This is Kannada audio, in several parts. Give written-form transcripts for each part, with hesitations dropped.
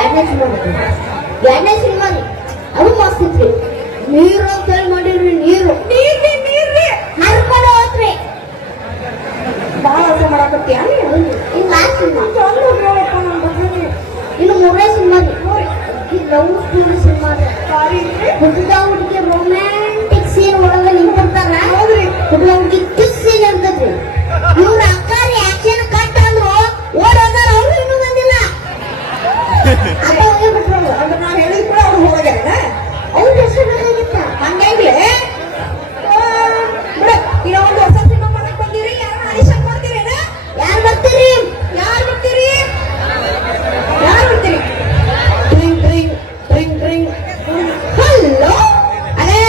ಎರಡನೇ ಸಿನಿಮಾ ರೀ ಅದು ಮಸ್ತ್ ಇತ್ರಿ. ನೀರು ಅಂತ ಹೇಳಿ ಮಾಡಿವ್ರಿ. ನೀರು ನೀರ್ರಿ ಹರ್ಕೊಂಡು ಹೋತ್ರಿ. ಬಾಳ ಅರ್ಥ ಮಾಡಾಕತ್ತೀಯ ಇನ್ ಲಾಸ್ಟ್ ಸಿನಿಮಾ ಇನ್ನು ಮೂರನೇ ಸಿನಿಮಾ ರೀ ಲವ್ ಸ್ಟೋರಿ ಸಿನಿಮಾ ರೀ. ಹುಡುಗ ಹುಡುಗಿ ರೊಮ್ಯಾಂಟಿಕ್ ಸೀನ್ ಒಳಗ ನಿಂತಿರ್ತಾರ. ಹುಡುಗ ಹುಡುಗಿ ಕಿಸ್ ಸೀನ್ ಇರ್ತದ್ರಿ. ಇವ್ರ ಅಕ್ಕಾರಿ ಆಕ್ಷನ್ ಕಟ್ ಅಂದ್ರು ಓಡೋದಾರ. ಅವ್ರು ಇನ್ನೂ ಬಂದಿಲ್ಲ. ಅದ ಹೋಗಿ ಬಿಟ್ರು. ಅಂದ್ರೆ ನಾವ್ ಹೇಳಿದ್ ಕೂಡ ಅವ್ರು ಹೋಗ್ಯಾರ. ಅವ್ರ ಹೆಸರು ಬೇಕಾಗಿತ್ತ ಹಂಗಾಗ್ಲೆ ಬಿಡ. ಈಗ ಒಂದು ಹೊಸ ಸಿನಿಮಾ ಮಾಡಕ್ ಬಂದಿರಿ. ಯಾರು ಆಡಿಷನ್ ಮಾಡ್ತೀರೇನ? ಯಾರು ಬರ್ತೀರಿ? ಯಾರು ಬರ್ತೀರಿ? ಯಾರು ಬರ್ತೀರಿ? ಟ್ರಿಂಗ್ ಟ್ರಿಂಗ್ ಟ್ರಿಂಗ್ ಟ್ರಿಂಗ್. ಹಲೋ ಅದೇ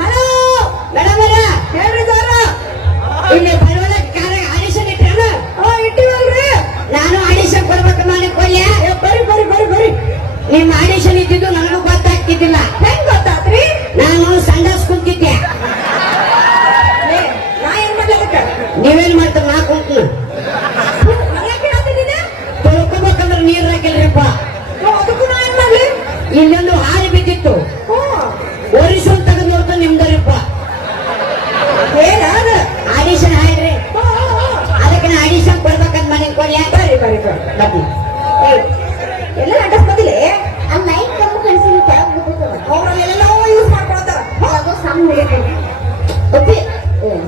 ಹಲೋ ಮೇಡಮ್ ಹೇಳ್ರಿ ಸರ್. ಇಲ್ಲಿ ಬರೋದ ಆಡಿಷನ್ ಇಟ್ಟಾನ. ಇಟ್ಟಿವಲ್ರಿ. ನಾನು ಆಡಿಷನ್ ಕೊಡ್ಬೇಕು ಮಾಡಿ ಕೊಯ್ಯ. ಬರ್ರಿ ಬರ್ರಿ ಬರ್ರಿ ಬರ್ರಿ. ನಿಮ್ಮ ಆಡಿಷನ್ ಇದ್ದಿದ್ದು ನನಗೂ ಗೊತ್ತಾಗ್ತಿದ್ದಿಲ್ಲ. ಹೆಂಗ್ ಗೊತ್ತಾತ್ರಿ? ನಾನು ಸಂಡಾಸ್ ಕುಂತಿದ್ದೆ. ನಾ ಏನ್ ಮಾಡ್ಲಕ್ಕ? ನೀವೇನ್ ಮಾಡ್ತಾರ? ನಾ ಕುಂತ್ನ ತೊಳ್ಕೊಬೇಕಂದ್ರೆ ನೀರ್ ಹಾಕಿಲ್ರಿಪ್ಪ. ಅದಕ್ಕೂ ನಾ ಏನ್ ಮಾಡ್ಲಿ? ಇಲ್ಲೊಂದು ಹಾರಿ ಬಿದ್ದಿತ್ತು. ಒರಿಸೋನ್ ತೆಗೆದು ನೋಡ್ತಾ ನಿಮ್ದರಿಪ್ಪ. ಏನ ಆಡಿಷನ್ ಹಾಯ್ರಿ. ಅದಕ್ಕೆ ನಾ ಆಡಿಷನ್ ಕೊಡ್ಬೇಕಂತ ಮನೆ ಕೊಡ್ಯ. ಬರ್ರಿ ಬರ್ರಿ ಬರ್ರಿ. ಬನ್ನಿ. ಎಲ್ಲ ನಟಸ್ ಬಂದಿಲ್ಲ. ಆ ಲೈಟ್ ಕಮ್ಮಿ ಕಳಿಸಿ ಕೆಳಗೆ ಬಿದ್ದಿತ್ತದ. ಅವ್ರಲ್ಲೆಲ್ಲೋ ಯೂಸ್ ಮಾಡ್ಕೊಳ್ತಾರ. ಅದು ಸಣ್ಣ ಹುಡುಗ ಒಪ್ಪಿ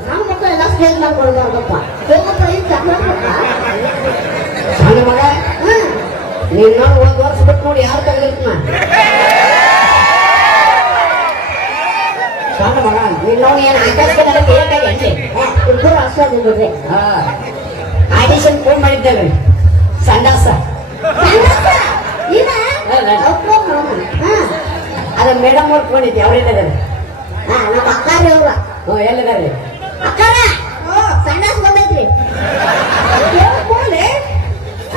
ಸಣ್ಣ ಮಕ್ಕಳು ಎಲ್ಲ ಸ್ಟೇಜ್ ಮಾಡ್ಕೊಳ್ಬಾರ್ದಪ್ಪ. ಹೋಗಪ್ಪ ಈ ಚಕ್ರಪ್ಪ ಸಣ್ಣ ಮಗ. ನಿನ್ನ ಒಂದ್ ವರ್ಷ ಬಿಟ್ಟು ನೋಡಿ ಯಾರು ತೆಗೆದಿರ್ತ. ಸಣ್ಣ ಮಗ ನಿನ್ನವನು ಏನು ಆಕಾಶಕ್ಕೆ ನನಗೆ ಏಕಾಗಿ ಇಬ್ಬರು ಅಷ್ಟೇ ಬಿಡ್ರಿ. ಆಡಿಷನ್ ಫೋನ್ ಮಾಡಿದ್ದೇವೆ. ಸಂಡಾಸ ಅದ ಮೇಡಮ್ ಅವ್ರು ಫೋನ್ ಇದ್ದೆ. ಅವ್ರೆಲ್ಲಿದ್ದಾರೆ? ನಮ್ಮ ಅಕ್ಕಾರಿ ಅವ್ರ. ಎಲ್ಲಿದ್ದಾರೆ? ಅಕ್ಕಾರ ಸಂಡಾಸ್ ಬಂದೈತ್ರಿ.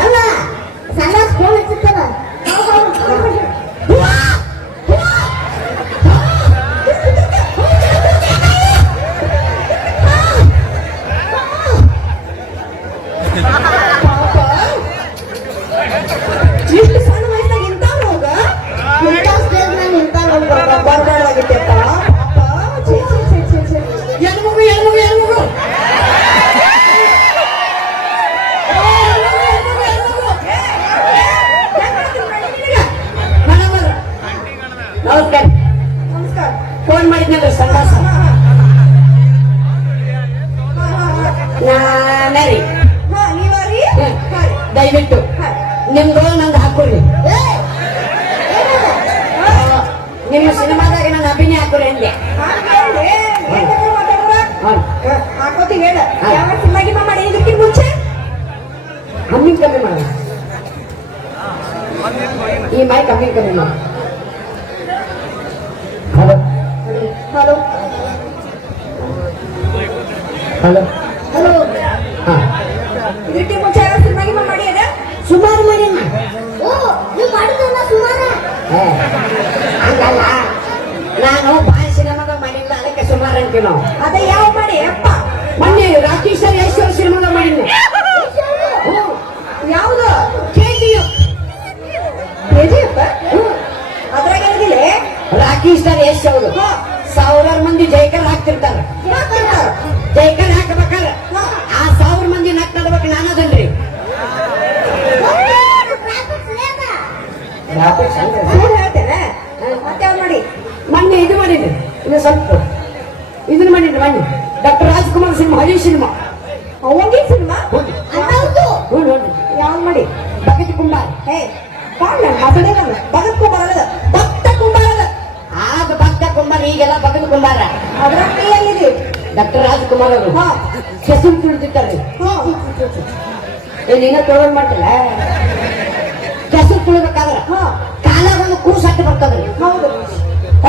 ಅಲ್ಲ ಸಂಡಾಸ್ ಫೋನ್ ಹಚ್ಚಿರ್ತದ. ಇಷ್ಟು ಸಣ್ಣ ವಯಸ್ಸಾಗ ಇಂಥವ್ರು ಹೋಗ ಬರ್ದಾಡಾಗಿತ್ತಪ್ಪ. ಹೆಣ್ಮಗು ಹೆಣ್ಮಗು ಹೆಣ್ಮಗು ನಮಸ್ಕಾರ. ನಮಸ್ಕಾರ. ಫೋನ್ ಮಾಡಿದ್ನಲ್ಲ ಸಂಡಾಸ ನಾನೇ ರೀ. ನೀವಾರಿ? ದಯವಿಟ್ಟು ನಿಮ್ದು ನಂದು ಹಾಕೋರಿ. ನಿಮ್ಮ ಸಿನಿಮಾದಾಗ ನನ್ನ ಅಭಿನಯ ಹಾಕೋರಿ ಅಂದೆ. ಹಾಕೋತಿ ಹೇಳ. ಯಾವ ಸಿನಿಮಾಗಿಮ್ಮ ಮಾಡಿ ಇದಕ್ಕಿಂತ ಮುಂಚೆ ಹಮ್ಮಿಂಗ್ ಕಮ್ಮಿ ಮಾಡ. ಈ ಮೈ ಕಮ್ಮಿ ಮಾಡ. Hello hello hello hello. ಹಾ ಇದಕ್ಕೆ ಮುಂಚೆ ಯಾವ ಸಿನಿಮಾಗಿಮ್ಮ ಮಾಡಿ ಅದ? ಸುಮಾರು ಮಾಡಿನ. ನೀವು ಮಾಡಿದ್ರಲ್ಲ ಸುಮಾರು. ಹಂಗಲ್ಲ, ನಾನು ಬಾಯಿ ಸಿನಿಮಾಗ ಮಾಡಿಲ್ಲ, ಅದಕ್ಕೆ ಸುಮಾರು ಅಂತೀವಿ ನಾವು. ಅದ ಯಾವ ಮಾಡಿ ಅಪ್ಪ? ಮೊನ್ನೆ ರಾಕೇಶ್ ಯಶ್ ಸಿನಿಮಾಗ ಮಾಡಿದ್ದೆ. ಯಾವುದು? KGF. ಅದ್ರಾಗ ಹೇಳಿದಿಲ್ಲ. ರಾಕೇಶ್ ಯಶ್ ಅವರು ಸಾವಿರಾರು ಮಂದಿ ಜೈಕರ್ ಹಾಕ್ತಿರ್ತಾರ. ಜೈಕರ್ ಹಾಕಬೇಕಾರ ಆ 1000 ಮಂದಿ ನಕ್ ನಡ್ಬೇಕು. ನಾನು ಅದನ್ರಿ ಹೇಳ್ತೇನೆ. ಮತ್ತೆ ಯಾವ್ದು ಮಾಡಿ? ಮೊನ್ನೆ ಇದು ಮಾಡಿದ್ರಿ. ಇನ್ನು ಸ್ವಲ್ಪ ಇದನ್ನ ಮಾಡಿದ್ರಿ ಮೊನ್ನೆ. ಡಾಕ್ಟರ್ ರಾಜ್ಕುಮಾರ್ ಸಿನಿಮಾ, ಹಳಿ ಸಿನಿಮಾ. ಅವಂಗಿ ಸಿನಿಮಾ ಯಾವ್ದು ಮಾಡಿ? ಭಗತ್ ಕುಂಬಾರ್. ಮಾತಾಡೇ ಭಗತ್ ಕುಂಬಾರ ಅದ, ಭಕ್ತ ಕುಂಬಾರ ಅದ. ಆಗ ಭಕ್ತ ಕುಂಬಾರ, ಈಗೆಲ್ಲ ಭಗತ್ ಕುಂಬಾರ. ಅದ್ರ ಕೈಯಲ್ಲಿ ಡಾಕ್ಟರ್ ರಾಜ್ಕುಮಾರ್ ಅವರು ಕೆಸರು ತುಳಿದಿರ್ತಾರೆ. ನೀನ ತೊಗೊಂಡ್ ಮಾಡ್ತಿಲ್ಲ. ಕೆಸರು ತುಳಿಬೇಕಾದ್ರ ಕಾಲಾಗ ಒಂದು ಕೂಸು ಹತ್ತಿ ಬರ್ತದ್ರಿ. ಹೌದು.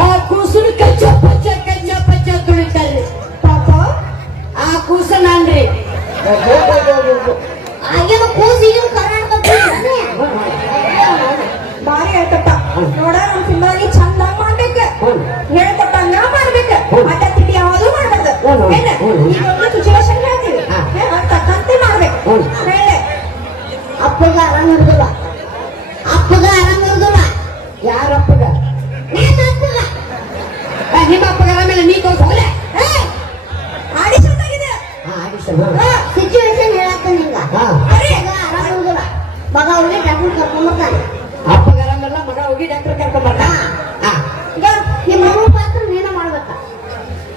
ಆ ಕೂಸುನ ಕಚ್ಚ ಪಚ್ಚ ತುಳಿತಾರೆ ಪಾಪ. ಆ ಕೂಸ ನಾನ್ರಿ. ಆಗಿನ ಕೂಸು ಈಗ ಕರ್ನಾಟಕ ಬಾರಿ ಆಯ್ತಪ್ಪ. ನೋಡ ನಮ್ ಸಿನಿಮಾಗಿ ಚಂದಾಗಿ ಮಾಡ್ಬೇಕ, ಹೇಳ್ಕೊಟ್ಟಂಗ ಮಾಡ್ಬೇಕ. ಮತ್ತೆ ತಿಂಡಿ ಯಾವುದು ಮಾಡ್ಬಾರ್ದು. ಈಗ ಸಿಚುವೇಶನ್ ಹೇಳ್ತೀವಿ, ತಕ್ಕಂತೆ ಮಾಡ್ಬೇಕು. ಹೇಳೆ ಅಪ್ಪಗ ಆರಾಮ ಇರುದಿಲ್ಲ. ಅಪ್ಪಗ ಆರಾಮ ಡಾಕ್ಟರ್ ಕರ್ಕೊಂಡ್ಬರ್ತಾನೆ. ಅಪ್ಪಗಾರಂಗಲ್ಲ ಮಗ ಹೋಗಿ ಡಾಕ್ಟರ್ ಕರ್ಕೊಂಡ್ ಬರ್ತಾ. ಈಗ ಈ ಮೂರು ಪಾತ್ರ ನೀನ ಮಾಡ್ಬೇಕ.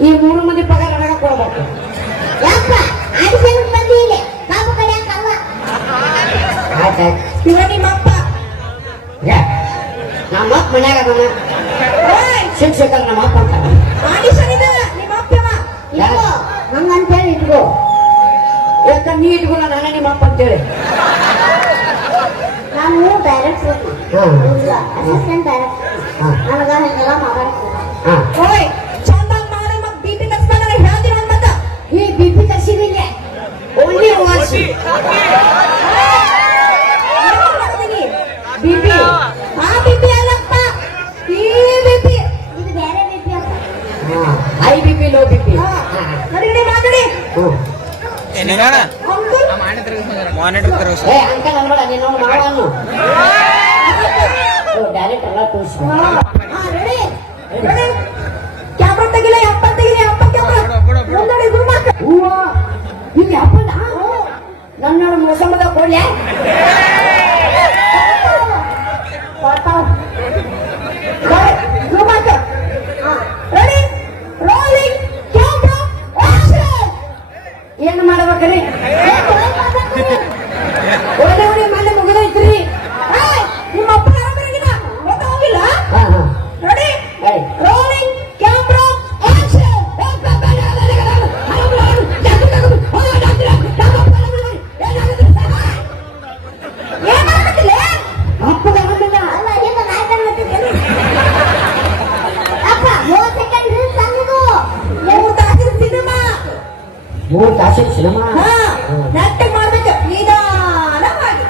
ಈ 3 ಮಂದಿ ಪಗಾರ ನನಗ ಕೊಡ್ಬೇಕು. ಯಾಕ ಆಡಿಷನ್ ಬಂದಿ ಇಲ್ಲಿ ಬಾಬು ಕಡಿಯಾಕಲ್ಲ. ಆಯ್ತಾಯ್ತು. ಇವ ನಿಮ್ಮ ಅಪ್ಪ ನಮ್ಮ ಅಪ್ಪ ಮನ್ಯಾಗ ಅದನ್ನ ಶಿಕ್ಷಕರು ನಮ್ಮ ಅಪ್ಪ ಅಂತಾರ. ಆಡಿಷನ್ ಇದೆ ನಿಮ್ಮ ಅಪ್ಪವ ಇಟ್ಕೋ ಹಂಗಂತ ಹೇಳಿ ಇಟ್ಕೋ. ಯಾಕ ನೀ ಇಟ್ಕೊಲ್ಲ ನಾನೇ ನಿಮ್ಮ ಅಪ್ಪ ಅಂತೇಳಿ. ನಾನು ಡೈರೆಕ್ಟರ್ ಅಸಿಸ್ಟೆಂಟ್ ಡೈರೆಕ್ಟರ್. ನನಗ ಹಿಂಗೆಲ್ಲ ಮಾತಾಡ್ತೀನಿ. ಓಯ್ ಚಂದಂಗ್ ಮಾಡಿ ಮತ್ ಬಿಪಿ ತಕ್ಷಣ ಹೇಳ್ತೀನಿ ಮತ್ತ ಈ ಬಿಪಿ ತರ್ಸಿದಿಲ್ಲ ಓನ್ಲಿ ವಾಸಿ ಬಿಪಿ ಆ ಬಿಪಿ ಅಲ್ಲಪ್ಪ ಈ ಬಿಪಿ ಇದು ಬೇರೆ ಬಿಪಿ ಅಂತ. High BP low BP. ನೋಡಿ ಮಾತಾಡಿ ಏನಣ್ಣ ಅಂಕಲ್ ಮಾನಿಟರ್ ತರೋಸ್ ಏ ಅಂಕಲ್ ಅನ್ಬೇಡ ನೀನು ಮಾವನು ಡೈರೆಕ್ಟ್ ಎಲ್ಲ ತೋರಿಸಿ. ರೆಡಿ ರೆಡಿ ಕ್ಯಾಮ್ರಾ ತೆಗಿಲ್ಲ ಅಪ್ಪ ತೆಗಿಲಿ ಅಪ್ಪ ಕ್ಯಾಮ್ರಾ ಮುಂದಡಿ ಗುರು ಮಾತ ಹೂವ ಇಲ್ಲಿ ಅಪ್ಪನ ನನ್ನ ಮೊಸಮದ ಕೊಡ್ಲೆ. ಗುರು ಮಾತ ರೆಡಿ ರೋಲಿಂಗ್ ಕ್ಯಾಮ್ರಾ ಆಕ್ಷನ್ ಏನು ಮಾಡ್ಬೇಕ್ರಿ? ಒಳ್ಳೆ ಮನೆ ಮುಗಿದೈತ್ರಿ. ನಿಮ್ಮ ಅಪ್ಪ ಆರಾಮಿಲ್ಲ ಗೊತ್ತಾಗಿಲ್ಲ ಹಾ ಹಾ ರೆಡಿ ಹೇಳಿ. ರೋಲಿಂಗ್ ಕ್ಯಾಮ್ರಾ ಆಕ್ಷನ್ ಏನ್ ಮಾಡ್ತಿಲ್ಲ ಅಪ್ಪಗ ಬಂದಿಲ್ಲ. ಅಲ್ಲ ಹಿಂಗ ನಾಯಕನ ಮಟ್ಟಿದ್ದೇನೆ. ಅಪ್ಪ 30 ಸೆಕೆಂಡ್ ರೀಲ್ಸ್ ಅನ್ನೋದು 3 ತಾಸಿನ ಸಿನಿಮಾ 3 ತಾಸಿನ ಸಿನಿಮಾ. ಹಾ ನೆಟ್ಟಗ್ ಮಾಡ್ಬೇಕು ನಿಧಾನವಾಗಿ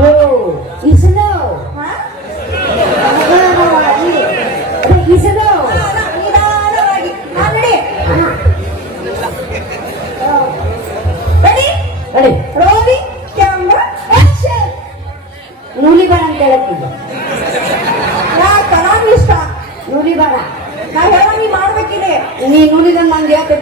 ಓ ಇಸಲು ಹಾ? ಇಸಲು ನಿಧಾನವಾಗಿ ರೆಡಿ ರೆಡಿ ಹೇಳಿ. ರೋಲಿಂಗ್ ಕ್ಯಾಮ್ರಾ ಆಕ್ಷನ್ ನೂಲಿ ಬೇಡ ಅಂತ ಹೇಳಕ್ಕಿದ್ದೆ. ಯಾಕ ನಾನು ಇಷ್ಟ ನೂಲಿ ಬೇಡ. ನಾ ಹೇಳ ನೀ ಮಾಡ್ಬೇಕಿದೆ ನೀ ನೂಲಿದ ಮಂದಿ ಯಾಕೆ